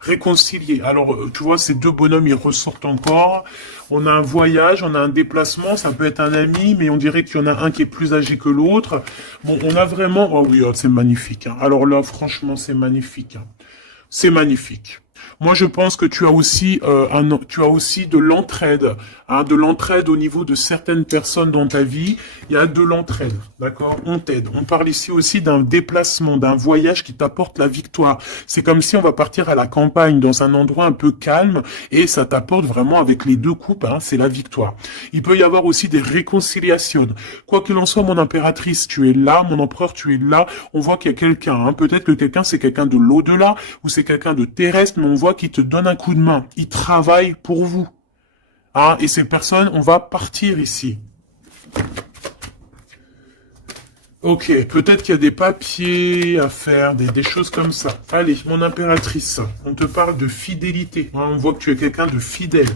réconcilier. Alors, tu vois, ces deux bonhommes, ils ressortent encore. On a un voyage, on a un déplacement, ça peut être un ami, mais on dirait qu'il y en a un qui est plus âgé que l'autre. Bon, on a vraiment... Oh oui, oh, c'est magnifique. Hein. Alors là, franchement, c'est magnifique. Hein. C'est magnifique. Moi, je pense que tu as aussi de l'entraide, hein, de l'entraide au niveau de certaines personnes dans ta vie. Il y a de l'entraide, d'accord? On t'aide. On parle ici aussi d'un déplacement, d'un voyage qui t'apporte la victoire. C'est comme si on va partir à la campagne, dans un endroit un peu calme, et ça t'apporte vraiment avec les deux coupes, hein, c'est la victoire. Il peut y avoir aussi des réconciliations. Quoi qu'il en soit, mon impératrice, tu es là, mon empereur, tu es là. On voit qu'il y a quelqu'un, hein. Peut-être que quelqu'un, c'est quelqu'un de l'au-delà, ou c'est quelqu'un de terrestre, mais on voit qu'il te donne un coup de main. Il travaille pour vous. Hein, et ces personnes, on va partir ici. Ok, peut-être qu'il y a des papiers à faire, des choses comme ça. Allez, mon impératrice, on te parle de fidélité. Hein, on voit que tu es quelqu'un de fidèle.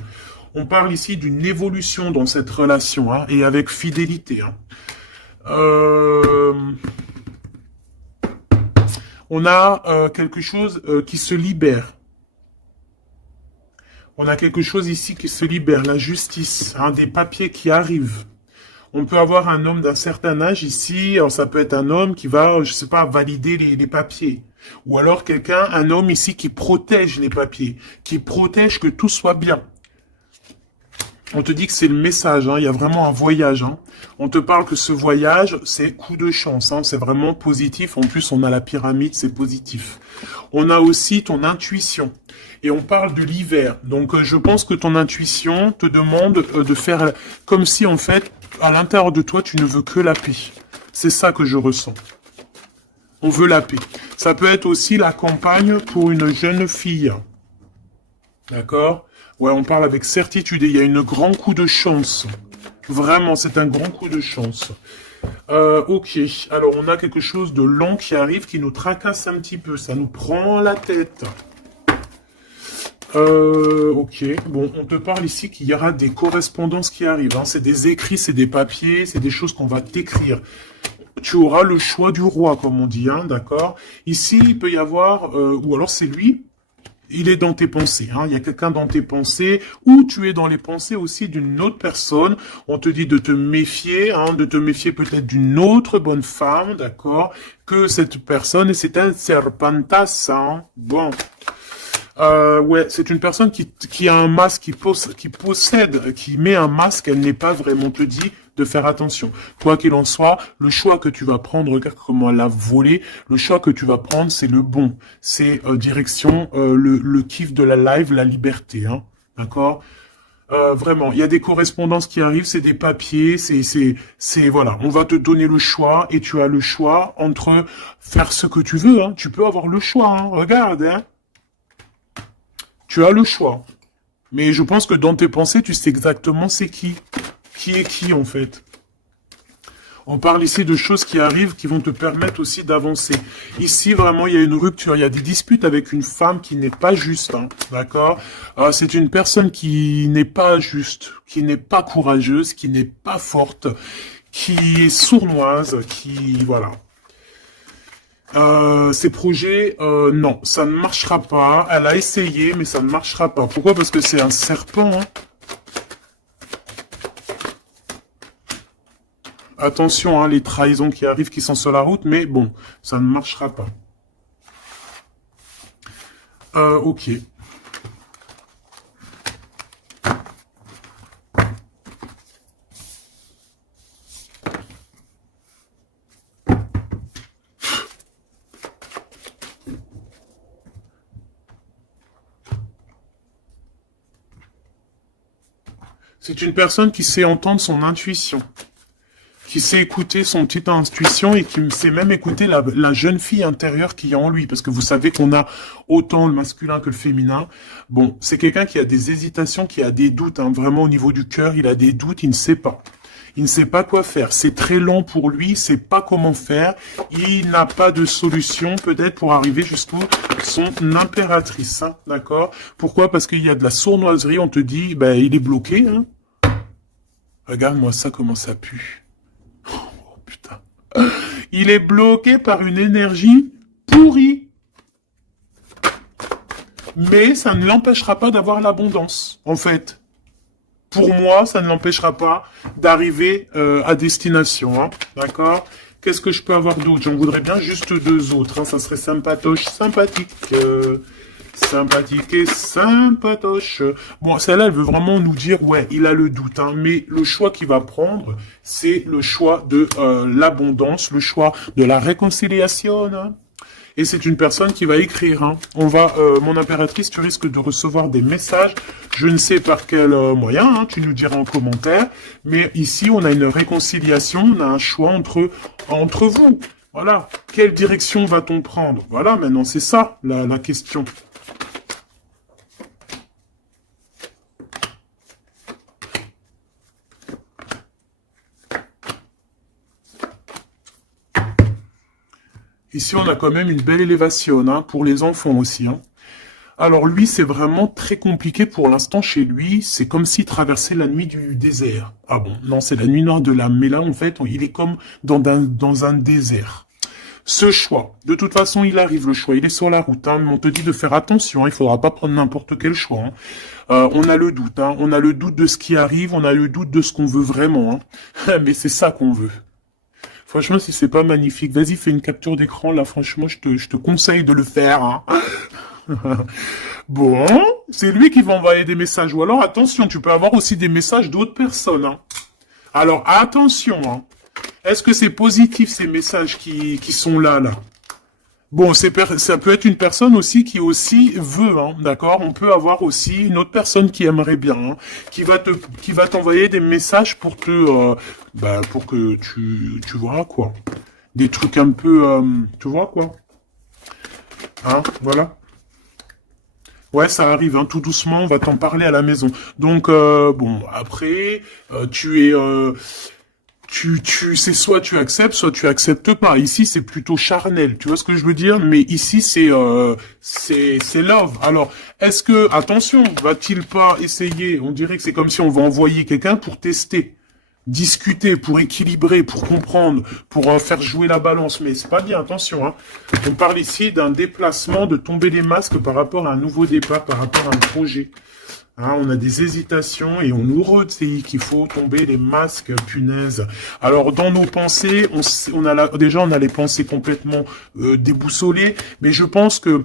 On parle ici d'une évolution dans cette relation, hein, et avec fidélité. Hein. On a quelque chose qui se libère. On a quelque chose ici qui se libère, la justice, hein, des papiers qui arrivent. On peut avoir un homme d'un certain âge ici, alors ça peut être un homme qui va, je sais pas, valider les papiers. Ou alors quelqu'un, un homme ici qui protège les papiers, qui protège que tout soit bien. On te dit que c'est le message, hein, il y a vraiment un voyage. Hein. On te parle que ce voyage, c'est coup de chance, hein, c'est vraiment positif. En plus, on a la pyramide, c'est positif. On a aussi ton intuition. Et on parle de l'hiver. Donc, je pense que ton intuition te demande de faire comme si, en fait, à l'intérieur de toi, tu ne veux que la paix. C'est ça que je ressens. On veut la paix. Ça peut être aussi la campagne pour une jeune fille. D'accord ? Ouais, on parle avec certitude et il y a un grand coup de chance. Vraiment, c'est un grand coup de chance. Ok, alors on a quelque chose de long qui arrive, qui nous tracasse un petit peu. Ça nous prend la tête. Ok, bon, on te parle ici qu'il y aura des correspondances qui arrivent. Hein. C'est des écrits, c'est des papiers, c'est des choses qu'on va t'écrire. Tu auras le choix du roi, comme on dit, hein, d'accord? Ici, il peut y avoir, ou alors c'est lui, il est dans tes pensées, hein. Il y a quelqu'un dans tes pensées, ou tu es dans les pensées aussi d'une autre personne. On te dit de te méfier, hein, de te méfier peut-être d'une autre bonne femme, d'accord? Que cette personne, et c'est un serpentas, hein. Bon. Ouais, c'est une personne qui a un masque, qui possède, qui met un masque, elle n'est pas vraiment, te dit de faire attention. Quoi qu'il en soit, le choix que tu vas prendre, regarde comment elle a volé, le choix que tu vas prendre, c'est le bon. C'est direction le kiff de la live, la liberté, hein. D'accord? Vraiment, il y a des correspondances qui arrivent, c'est des papiers, voilà, on va te donner le choix et tu as le choix entre faire ce que tu veux, hein. Tu peux avoir le choix, hein. Regarde, hein. Tu as le choix. Mais je pense que dans tes pensées, tu sais exactement c'est qui. Qui est qui, en fait. On parle ici de choses qui arrivent, qui vont te permettre aussi d'avancer. Ici, vraiment, il y a une rupture. Il y a des disputes avec une femme qui n'est pas juste. Hein, d'accord? C'est une personne qui n'est pas juste, qui n'est pas courageuse, qui n'est pas forte, qui est sournoise, qui... Voilà. Ces projets, non, ça ne marchera pas. Elle a essayé, mais ça ne marchera pas. Pourquoi? Parce que c'est un serpent. Hein. Attention, hein, les trahisons qui arrivent, qui sont sur la route, mais bon, ça ne marchera pas. Ok. C'est une personne qui sait entendre son intuition, qui sait écouter son petite intuition et qui sait même écouter la jeune fille intérieure qui est en lui. Parce que vous savez qu'on a autant le masculin que le féminin. Bon, c'est quelqu'un qui a des hésitations, qui a des doutes, hein, vraiment au niveau du cœur, il a des doutes, il ne sait pas. Il ne sait pas quoi faire. C'est très lent pour lui, il ne sait pas comment faire. Il n'a pas de solution peut-être pour arriver jusqu'où son impératrice. Hein, d'accord? Pourquoi? Parce qu'il y a de la sournoiserie, on te dit, ben, il est bloqué. Hein. Regarde-moi ça, comment ça pue. Oh putain. Il est bloqué par une énergie pourrie. Mais ça ne l'empêchera pas d'avoir l'abondance, en fait. Pour moi, ça ne l'empêchera pas d'arriver à destination. Hein, d'accord? Qu'est-ce que je peux avoir d'autre? J'en voudrais bien juste deux autres. Hein, ça serait sympatoche, sympathique. Sympathique et sympatoche. Bon, celle-là, elle veut vraiment nous dire, ouais, il a le doute. Hein, mais le choix qu'il va prendre, c'est le choix de l'abondance, le choix de la réconciliation. Hein. Et c'est une personne qui va écrire. Hein. On va, mon impératrice, tu risques de recevoir des messages. Je ne sais par quel moyen, hein, tu nous diras en commentaire. Mais ici, on a une réconciliation, on a un choix entre vous. Voilà. Quelle direction va-t-on prendre? Voilà, maintenant, c'est ça la question. Ici, on a quand même une belle élévation, hein, pour les enfants aussi. Hein. Alors lui, c'est vraiment très compliqué pour l'instant chez lui. C'est comme s'il traversait la nuit du désert. Ah bon, non, c'est la nuit noire de l'âme. Mais là, en fait, il est comme dans un désert. Ce choix, de toute façon, il arrive le choix. Il est sur la route. Hein, mais on te dit de faire attention. Hein, il faudra pas prendre n'importe quel choix. Hein. On a le doute. Hein, on a le doute de ce qui arrive. On a le doute de ce qu'on veut vraiment. Hein. Mais c'est ça qu'on veut. Franchement, si c'est pas magnifique, vas-y, fais une capture d'écran, là, franchement, je te conseille de le faire. Hein. Bon, c'est lui qui va envoyer des messages. Ou alors, attention, tu peux avoir aussi des messages d'autres personnes. Hein. Alors, attention. Hein. Est-ce que c'est positif, ces messages qui sont là? Bon, ça peut être une personne aussi qui aussi veut, hein, d'accord? On peut avoir aussi une autre personne qui aimerait bien, hein, qui va t'envoyer des messages pour pour que tu vois quoi, des trucs un peu, tu vois quoi, hein, voilà. Ouais, ça arrive, hein, tout doucement, on va t'en parler à la maison. Donc, bon, après, c'est soit tu acceptes, soit tu acceptes pas. Ici, c'est plutôt charnel. Tu vois ce que je veux dire? Mais ici, c'est love. Alors, est-ce que, attention, va-t-il pas essayer? On dirait que c'est comme si on va envoyer quelqu'un pour tester, discuter, pour équilibrer, pour comprendre, pour faire jouer la balance. Mais c'est pas bien, attention. Hein. On parle ici d'un déplacement, de tomber les masques par rapport à un nouveau départ, par rapport à un projet. Hein, on a des hésitations et on nous redit qu'il faut tomber les masques, punaise. Alors, dans nos pensées, on a les pensées complètement déboussolées, mais je pense que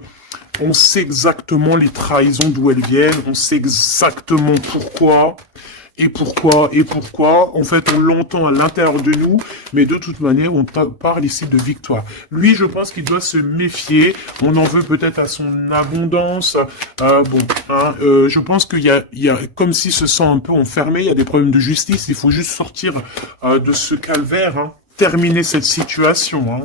on sait exactement les trahisons d'où elles viennent, on sait exactement pourquoi. Et pourquoi, en fait, on l'entend à l'intérieur de nous, mais de toute manière, on parle ici de victoire. Lui, je pense qu'il doit se méfier, on en veut peut-être à son abondance, je pense qu'il y a, comme s'il se sent un peu enfermé, il y a des problèmes de justice, il faut juste sortir de ce calvaire, hein. Terminer cette situation. Hein.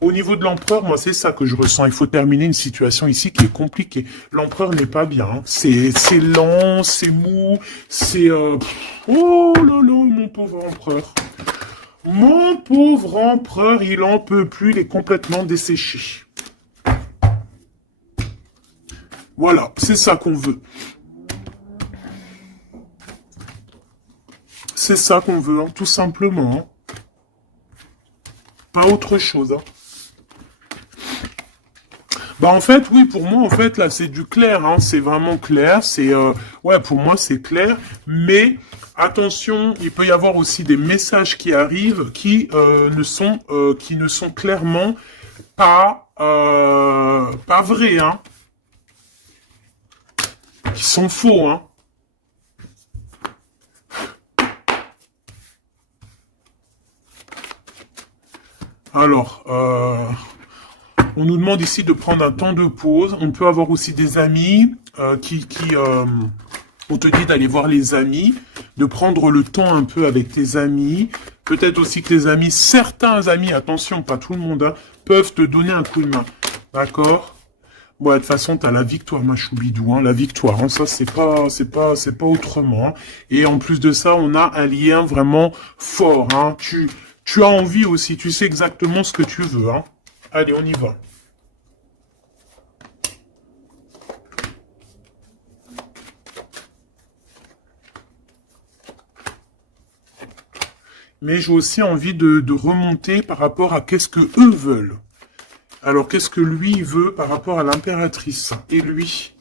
Au niveau de l'empereur, moi, c'est ça que je ressens. Il faut terminer une situation ici qui est compliquée. L'empereur n'est pas bien. Hein. C'est lent, c'est mou, c'est... Oh là là, mon pauvre empereur. Mon pauvre empereur, il en peut plus, il est complètement desséché. Voilà, c'est ça qu'on veut. C'est ça qu'on veut, hein, tout simplement. Hein. Pas autre chose. Hein. Bah en fait, oui, pour moi, en fait, là, c'est du clair. Hein, c'est vraiment clair. C'est ouais, pour moi, c'est clair. Mais attention, il peut y avoir aussi des messages qui arrivent qui ne sont clairement pas vrais. Hein, qui sont faux. Hein. Alors, on nous demande ici de prendre un temps de pause. On peut avoir aussi des amis qui On te dit d'aller voir les amis, de prendre le temps un peu avec tes amis. Peut-être aussi que tes amis, certains amis, attention, pas tout le monde, hein, peuvent te donner un coup de main. D'accord? Bon, de toute façon, t'as la victoire, ma choubidou, hein, la victoire. Hein, ça, c'est pas autrement. Hein. Et en plus de ça, on a un lien vraiment fort. Hein. Tu as envie aussi. Tu sais exactement ce que tu veux. Hein. Allez, on y va. Mais j'ai aussi envie de remonter par rapport à qu'est-ce que eux veulent. Alors, qu'est-ce que lui veut par rapport à l'impératrice? Et lui?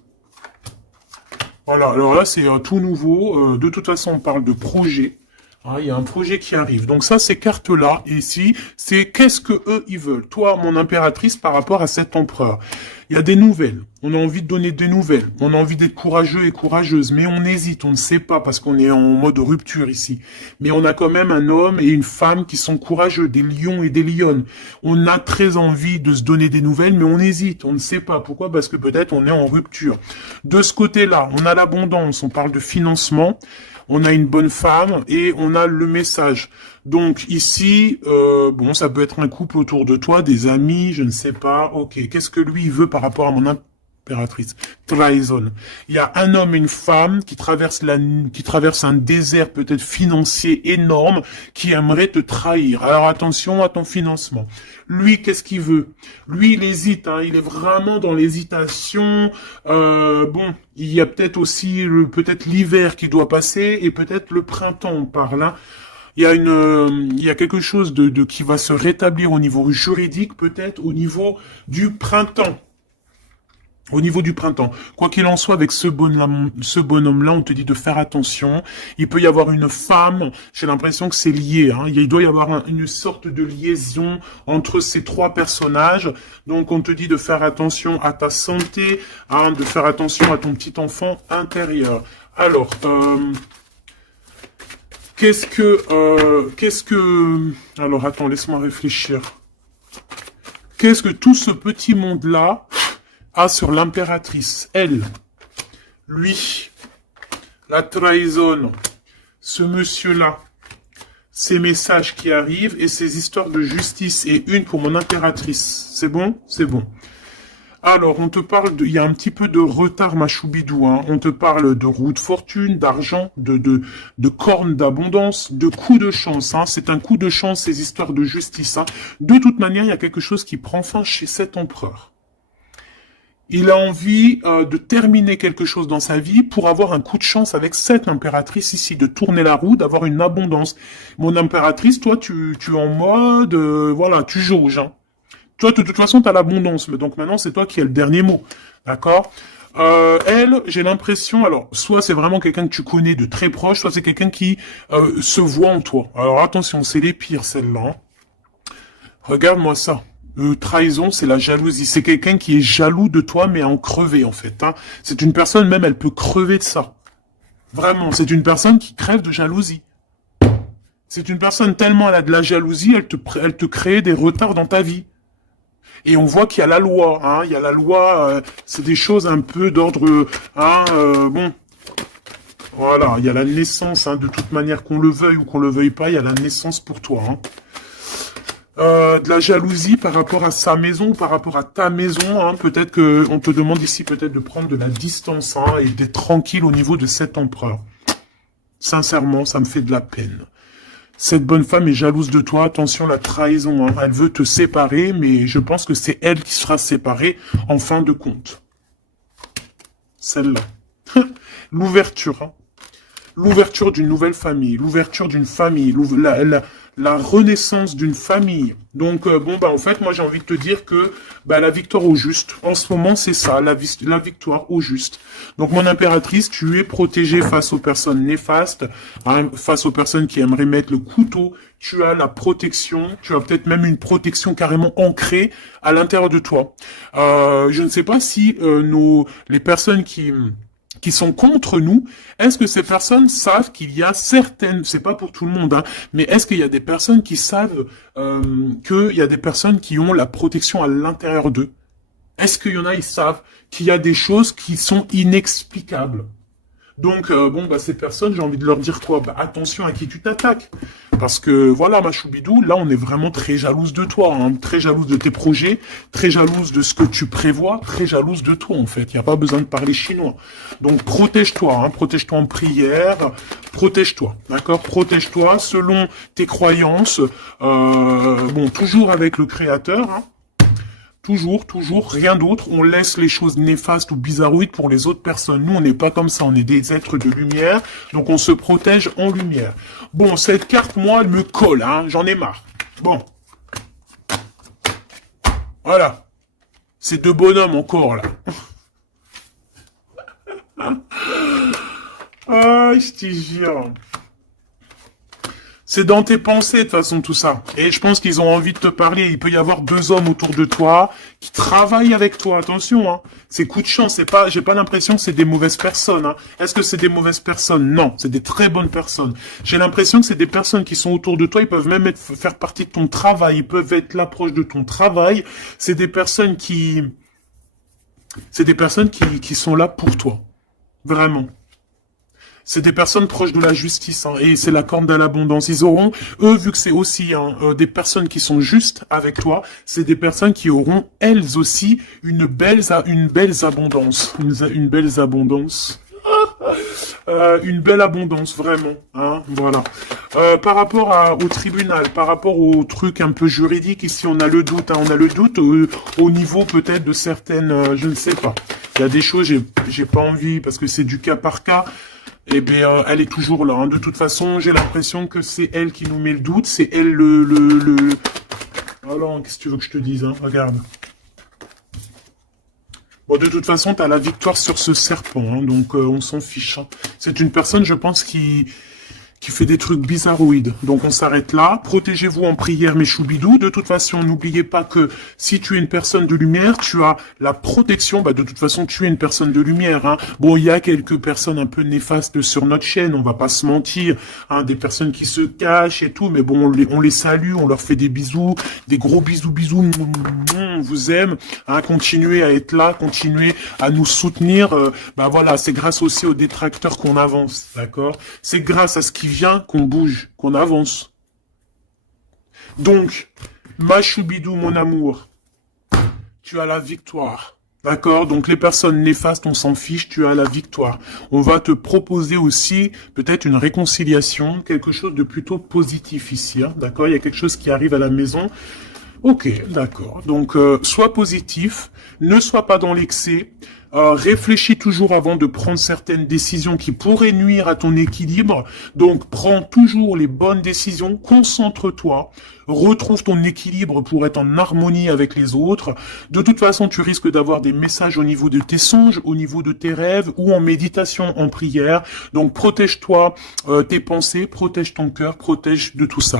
Voilà, alors là, c'est tout nouveau. De toute façon, on parle de projet. Ah, il y a un projet qui arrive. Donc ça, ces cartes-là, ici, c'est qu'est-ce que eux, ils veulent. Toi, mon impératrice, par rapport à cet empereur. Il y a des nouvelles. On a envie de donner des nouvelles. On a envie d'être courageux et courageuse. Mais on hésite, on ne sait pas parce qu'on est en mode rupture ici. Mais on a quand même un homme et une femme qui sont courageux, des lions et des lionnes. On a très envie de se donner des nouvelles, mais on hésite. On ne sait pas. Pourquoi? Parce que peut-être on est en rupture. De ce côté-là, on a l'abondance. On parle de financement. On a une bonne femme et on a le message. Donc ici, bon, ça peut être un couple autour de toi, des amis, je ne sais pas. Ok, qu'est-ce que lui veut par rapport à mon impératrice? Trahison. Il y a un homme et une femme qui traversent un désert peut-être financier énorme, qui aimerait te trahir. Alors attention à ton financement. Lui, qu'est-ce qu'il veut? Lui, il hésite, hein, il est vraiment dans l'hésitation. Bon, il y a peut-être aussi peut-être l'hiver qui doit passer et peut-être le printemps par là. Il y a quelque chose de qui va se rétablir au niveau juridique, peut-être au niveau du printemps. Au niveau du printemps. Quoi qu'il en soit, avec ce bonhomme-là, on te dit de faire attention. Il peut y avoir une femme, j'ai l'impression que c'est lié. Hein. Il doit y avoir une sorte de liaison entre ces trois personnages. Donc, on te dit de faire attention à ta santé, hein, de faire attention à ton petit enfant intérieur. Alors, qu'est-ce que... Alors, attends, laisse-moi réfléchir. Qu'est-ce que tout ce petit monde-là a sur l'impératrice? Elle, lui, la trahison, ce monsieur-là, ces messages qui arrivent et ces histoires de justice et une pour mon impératrice. C'est bon? C'est bon. Alors, on te parle il y a un petit peu de retard, ma choubidou, hein. On te parle de roue de fortune, d'argent, de cornes d'abondance, de coups de chance, hein. C'est un coup de chance, ces histoires de justice, hein. De toute manière, il y a quelque chose qui prend fin chez cet empereur. Il a envie de terminer quelque chose dans sa vie pour avoir un coup de chance avec cette impératrice ici, de tourner la roue, d'avoir une abondance. Mon impératrice, toi, tu es en mode, voilà, tu jauges, hein. Toi, de toute façon, tu as l'abondance, mais donc maintenant, c'est toi qui as le dernier mot. D'accord? Elle, j'ai l'impression, alors, soit c'est vraiment quelqu'un que tu connais de très proche, soit c'est quelqu'un qui se voit en toi. Alors attention, c'est les pires, celle-là. Hein. Regarde-moi ça. Trahison, c'est la jalousie. C'est quelqu'un qui est jaloux de toi, mais en crevé, en fait. Hein. C'est une personne, même, elle peut crever de ça. Vraiment, c'est une personne qui crève de jalousie. C'est une personne tellement elle a de la jalousie, elle te crée des retards dans ta vie. Et on voit qu'il y a la loi, hein, il y a la loi, c'est des choses un peu d'ordre, hein, bon, voilà, il y a la naissance, hein, de toute manière, qu'on le veuille ou qu'on le veuille pas, il y a la naissance pour toi, hein. De la jalousie par rapport à sa maison, par rapport à ta maison, hein, peut-être que on te demande ici peut-être de prendre de la distance, hein, et d'être tranquille au niveau de cet empereur. Sincèrement, ça me fait de la peine. Cette bonne femme est jalouse de toi. Attention, la trahison. Hein. Elle veut te séparer, mais je pense que c'est elle qui sera séparée en fin de compte. Celle-là. L'ouverture. Hein. L'ouverture d'une nouvelle famille. L'ouverture d'une famille. La renaissance d'une famille. Donc, bon, bah, en fait, moi, j'ai envie de te dire que bah, la victoire au juste. En ce moment, c'est ça, la victoire au juste. Donc, mon impératrice, tu es protégée face aux personnes néfastes, hein, face aux personnes qui aimeraient mettre le couteau. Tu as la protection, tu as peut-être même une protection carrément ancrée à l'intérieur de toi. Je ne sais pas si les personnes qui sont contre nous, est-ce que ces personnes savent qu'il y a certaines, c'est pas pour tout le monde, hein, mais est-ce qu'il y a des personnes qui savent qu'il y a des personnes qui ont la protection à l'intérieur d'eux? Est-ce qu'il y en a, ils savent qu'il y a des choses qui sont inexplicables? Donc, bon, bah, ces personnes, j'ai envie de leur dire quoi? Bah, attention à qui tu t'attaques. Parce que, voilà, ma choubidou, là, on est vraiment très jalouse de toi, hein, très jalouse de tes projets, très jalouse de ce que tu prévois, très jalouse de toi, en fait. Il n'y a pas besoin de parler chinois. Donc, protège-toi, hein, protège-toi en prière, protège-toi, d'accord? Protège-toi selon tes croyances, bon, toujours avec le Créateur, hein. Toujours, toujours, rien d'autre. On laisse les choses néfastes ou bizarroïdes pour les autres personnes. Nous, on n'est pas comme ça. On est des êtres de lumière. Donc, on se protège en lumière. Bon, cette carte, moi, elle me colle, hein. J'en ai marre. Bon. Voilà. Ces deux bonhommes encore, là. Ah, je te jure. C'est dans tes pensées, de toute façon, tout ça. Et je pense qu'ils ont envie de te parler. Il peut y avoir deux hommes autour de toi qui travaillent avec toi. Attention, hein. C'est coup de chance. C'est pas, j'ai pas l'impression que c'est des mauvaises personnes, hein. Est-ce que c'est des mauvaises personnes? Non. C'est des très bonnes personnes. J'ai l'impression que c'est des personnes qui sont autour de toi. Ils peuvent même faire partie de ton travail. Ils peuvent être l'approche de ton travail. C'est des personnes qui sont là pour toi. Vraiment. C'est des personnes proches de la justice, hein, et c'est la corne de l'abondance. Ils auront, eux, vu que c'est aussi hein, des personnes qui sont justes avec toi, c'est des personnes qui auront, elles aussi, une belle abondance. Une belle abondance. Une belle abondance, vraiment. Hein, voilà. Par rapport au tribunal, par rapport au truc un peu juridique, ici on a le doute. Hein, on a le doute au niveau peut-être de certaines... je ne sais pas. Il y a des choses, j'ai pas envie, parce que c'est du cas par cas. Eh bien, elle est toujours là. Hein. De toute façon, j'ai l'impression que c'est elle qui nous met le doute. C'est elle le... Alors, qu'est-ce que tu veux que je te dise, hein? Regarde. Bon, de toute façon, t'as la victoire sur ce serpent, hein, donc on s'en fiche. Hein. C'est une personne, je pense, qui fait des trucs bizarroïdes. Donc on s'arrête là. Protégez-vous en prière, mes choubidous. De toute façon, n'oubliez pas que si tu es une personne de lumière, tu as la protection. Bah, de toute façon, tu es une personne de lumière. Hein. Bon, il y a quelques personnes un peu néfastes sur notre chaîne, on va pas se mentir. Hein, des personnes qui se cachent et tout, mais bon, on les salue, on leur fait des bisous, des gros bisous, bisous. On vous aime. Hein, continuez à être là, continuez à nous soutenir. Bah voilà, c'est grâce aussi aux détracteurs qu'on avance, d'accord? C'est grâce à ce qui vient qu'on bouge, qu'on avance. Donc, ma choubidou, mon amour, tu as la victoire. D'accord? Donc les personnes néfastes, on s'en fiche, tu as la victoire. On va te proposer aussi peut-être une réconciliation, quelque chose de plutôt positif ici. Hein, d'accord? Il y a quelque chose qui arrive à la maison. Ok, d'accord. Donc, sois positif, ne sois pas dans l'excès, réfléchis toujours avant de prendre certaines décisions qui pourraient nuire à ton équilibre. Donc, prends toujours les bonnes décisions, concentre-toi, retrouve ton équilibre pour être en harmonie avec les autres. De toute façon, tu risques d'avoir des messages au niveau de tes songes, au niveau de tes rêves ou en méditation, en prière. Donc, protège-toi, tes pensées, protège ton cœur, protège de tout ça.